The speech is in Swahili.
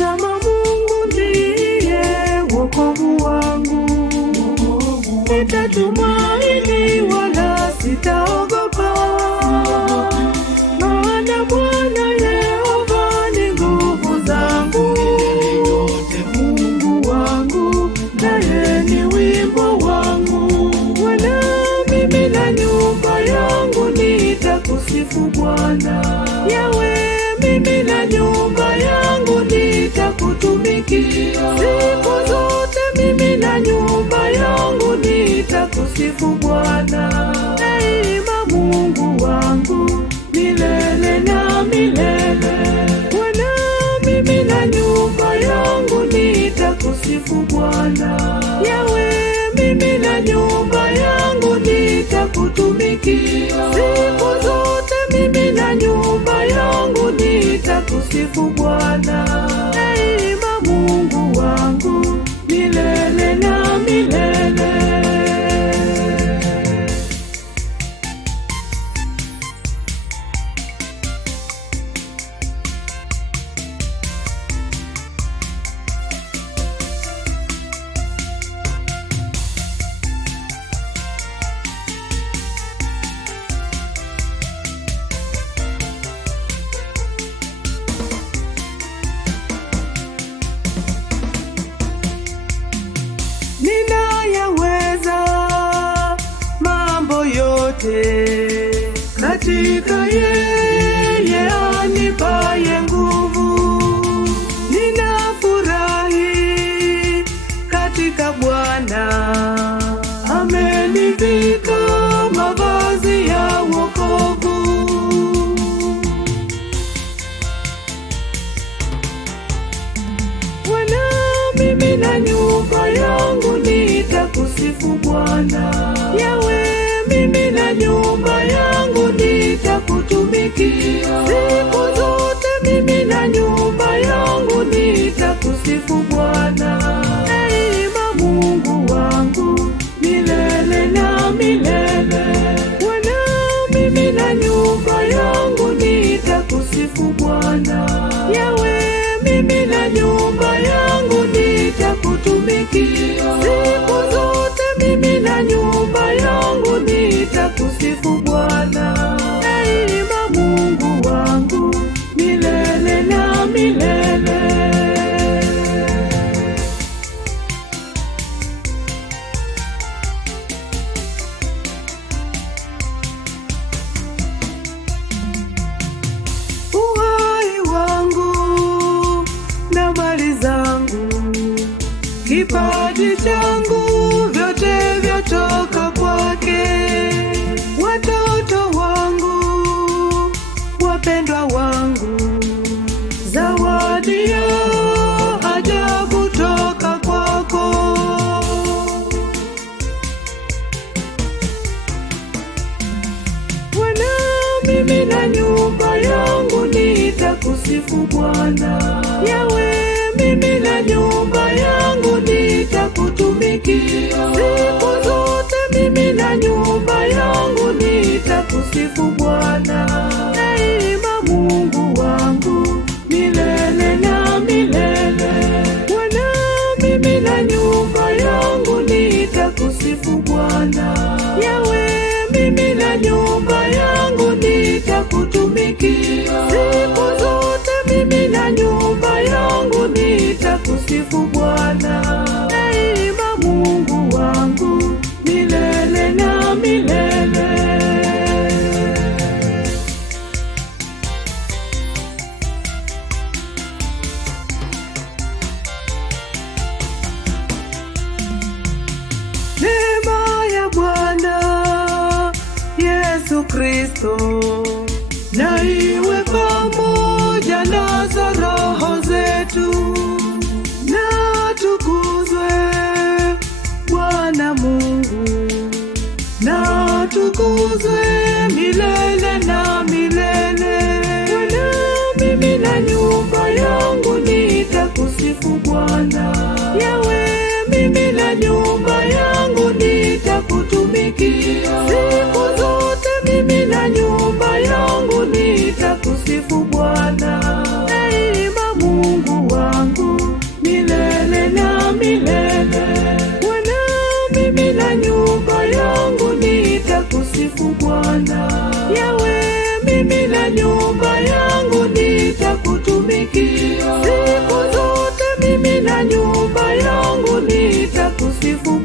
Tazama, Mungu ndiye wokovu wangu, nitatumaini wala sitaogopa, maana Bwana Yehova ni nguvu zangu, Mungu wangu naye ni wimbo wangu. Bwana, mimi na nyumba yangu nitakusifu Bwana. Yawe, mimi na nyumba yangu nitakutumikia siku zote. Mimi na nyumba yangu nitakusifu Bwana daima, Mungu wangu milele na milele. Bwana, mimi na nyumba yangu nitakusifu Bwana. Yawe, mimi na nyumba yangu nitakutumikia siku zote. Mimi na nyumba yangu nitakusifu Bwana daima, Mungu wangu milele na milele. Ninayaweza mambo yote katika yeye anipaye nguvu. Ninafurahi katika Bwana, amenivika mavazi ya wokovu. Bwana, mimi na nyumba yangu nitakusifu Bwana. Yawe, mimi na nyumba yangu nitakutumikia siku zote. Mimi na nyumba yangu nitakusifu Bwana daima, Mungu wangu milele na milele. Bwana, mimi na nyumba yangu nitakusifu Bwana. Yawe, mimi na nyumba yangu nitakutumikia siku zote. Mimi na nyumba yangu nitakusifu Bwana daima, Mungu wangu milele na milele. Uhai wangu na mali zangu, kipaji changu, vyote vyatoka kwake. Watoto wangu, wapendwa wangu, zawadi ya ajabu toka kwako. Bwana, mimi na nyumba yangu nitakusifu Bwana. Yawe, mimi na nyumba yangu nitakutumikia siku zote. Mimi na nyumba yangu nitakusifu Bwana daima, Mungu wangu milele na milele. Bwana, mimi na nyumba yangu nitakusifu Bwana. Yawe, mimi na nyumba yangu nitakutumikia siku zote. Mimi na nyumba yangu nitakusifu Bwana daima, Mungu wangu milele na milele. Neema ya Bwana Yesu Kristo na iwe pamoja na za roho zetu, na tukuzwe Bwana Mungu, na tukuzwe milele na milele. Bwana, mimi na nyumba yangu nitakusifu Bwana. Yawe, mimi na nyumba yangu nitakutumikia siku zote. Mimi na nyumba yangu nitakusifu Bwana daima, Mungu wangu Bwana. Yawe, mimi na nyumba yangu nitakutumikia siku zote, mimi na nyumba yangu nitakusifu.